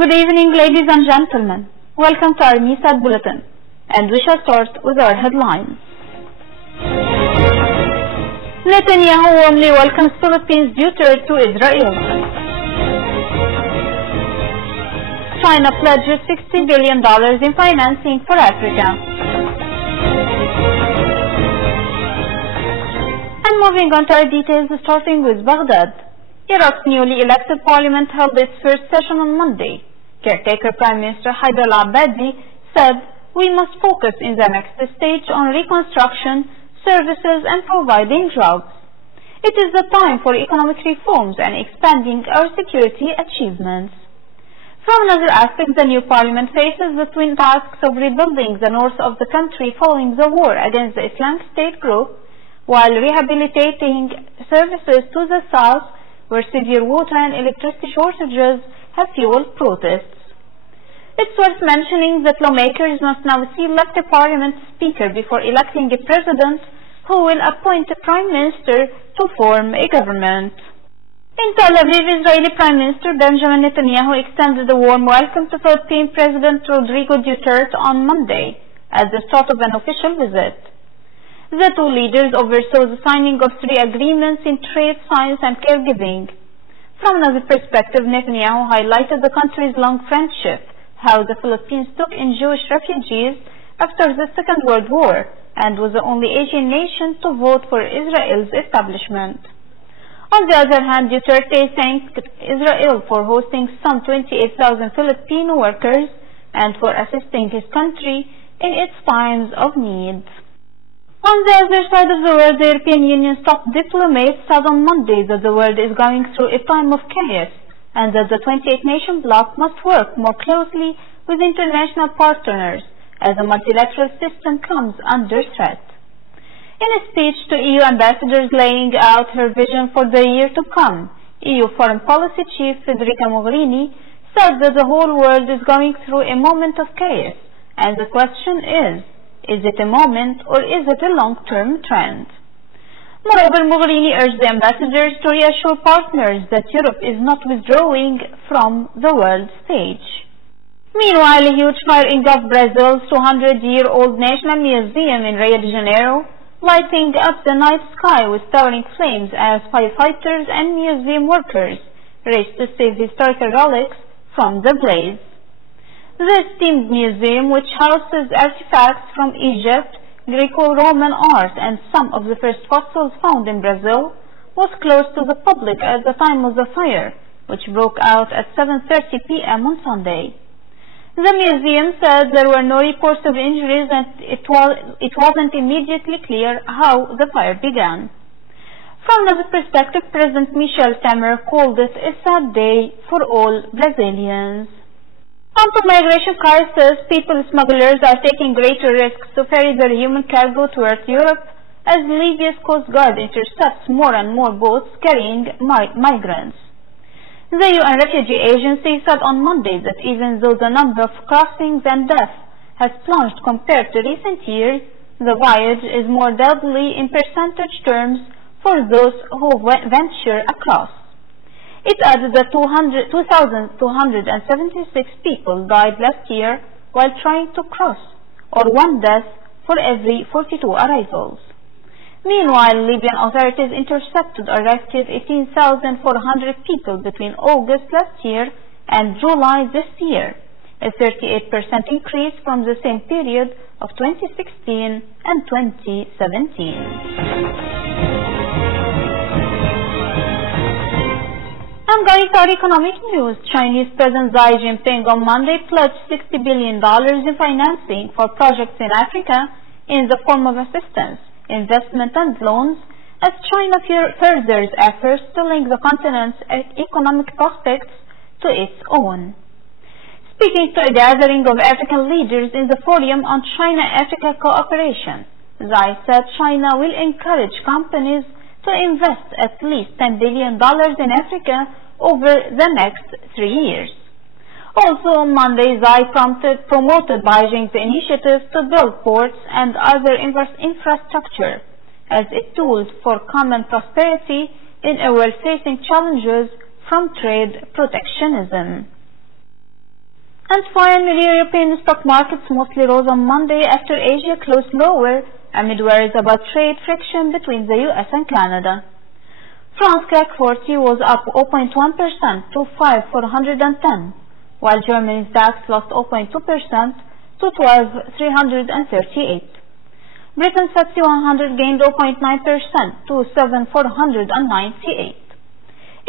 Good evening, ladies and gentlemen. Welcome to our MISAT Bulletin, and we shall start with our headlines. Netanyahu warmly welcomes Philippines' Duterte to Israel. China pledges $60 billion in financing for Africa. And moving on to our details, starting with Baghdad. Iraq's newly elected parliament held its first session on Monday. Caretaker Prime Minister Haider al-Abadi said, "We must focus in the next stage on reconstruction, services and providing jobs. It is the time for economic reforms and expanding our security achievements." From another aspect, the new parliament faces the twin tasks of rebuilding the north of the country following the war against the Islamic State group, while rehabilitating services to the south, where severe water and electricity shortages have fueled protests. It's worth mentioning that lawmakers must now select a parliament speaker before electing a president who will appoint a prime minister to form a government. In Tel Aviv, Israeli Prime Minister Benjamin Netanyahu extended a warm welcome to Philippine President Rodrigo Duterte on Monday at the start of an official visit. The two leaders oversaw the signing of 3 agreements in trade, science and caregiving. From another perspective, Netanyahu highlighted the country's long friendship, how the Philippines took in Jewish refugees after the Second World War and was the only Asian nation to vote for Israel's establishment. On the other hand, Duterte thanked Israel for hosting some 28,000 Filipino workers and for assisting his country in its times of need. On the other side of the world, the European Union's top diplomats said on Monday that the world is going through a time of chaos and that the 28-nation bloc must work more closely with international partners as the multilateral system comes under threat. In a speech to EU ambassadors laying out her vision for the year to come, EU Foreign Policy Chief Federica Mogherini said that the whole world is going through a moment of chaos, and the question is it a moment or is it a long-term trend? Moreover, Mogherini urged the ambassadors to reassure partners that Europe is not withdrawing from the world stage. Meanwhile, a huge fire engulfed Brazil's 200-year-old National Museum in Rio de Janeiro, lighting up the night sky with towering flames as firefighters and museum workers raced to save historical relics from the blaze. This themed museum, which houses artifacts from Egypt, Greco-Roman art, and some of the first fossils found in Brazil, was closed to the public at the time of the fire, which broke out at 7:30 p.m. on Sunday. The museum said there were no reports of injuries and it wasn't immediately clear how the fire began. From another perspective, President Michel Temer called it a sad day for all Brazilians. On to migration crisis, people smugglers are taking greater risks to ferry their human cargo towards Europe as Libya's Coast Guard intercepts more and more boats carrying migrants. The UN Refugee Agency said on Monday that even though the number of crossings and deaths has plunged compared to recent years, the voyage is more deadly in percentage terms for those who venture across. It added that 2,276 people died last year while trying to cross, or 1 death for every 42 arrivals. Meanwhile, Libyan authorities intercepted or rescued 18,400 people between August last year and July this year, a 38% increase from the same period of 2016 and 2017. I'm going to our economic news. Chinese President Xi Jinping on Monday pledged $60 billion in financing for projects in Africa in the form of assistance, investment and loans as China furthers efforts to link the continent's economic prospects to its own. Speaking to a gathering of African leaders in the Forum on China-Africa Cooperation, Xi said China will encourage companies to invest at least $10 billion in Africa over the next 3 years. Also on Monday, Xi promoted Beijing's initiative to build ports and other infrastructure as a tool for common prosperity in a world facing challenges from trade protectionism. And finally, European stock markets mostly rose on Monday after Asia closed lower amid worries about trade friction between the US and Canada. France CAC 40 was up 0.1% to 5,410, while Germany's DAX lost 0.2% to 12,338. Britain's FTSE 100 gained 0.9% to 7,498.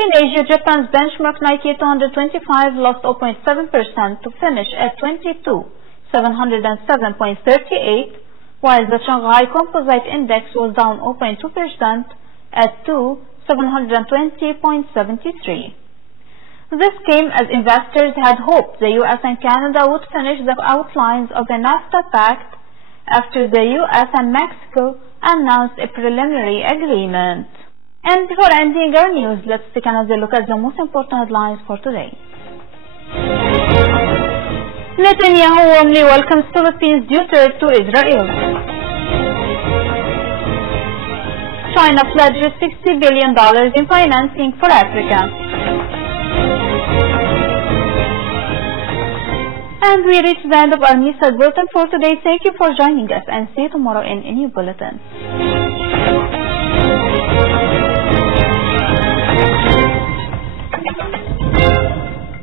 In Asia, Japan's benchmark Nikkei 225 lost 0.7% to finish at 22,707.38, while the Shanghai Composite Index was down 0.2% at 2,720.73. This came as investors had hoped the US and Canada would finish the outlines of the NAFTA Pact after the US and Mexico announced a preliminary agreement. And before ending our news, let's take another look at the most important headlines for today. Netanyahu warmly welcomes Philippines' Duterte to Israel. China pledges $60 billion in financing for Africa. And we reach the end of our news bulletin for today. Thank you for joining us and see you tomorrow in a new bulletin.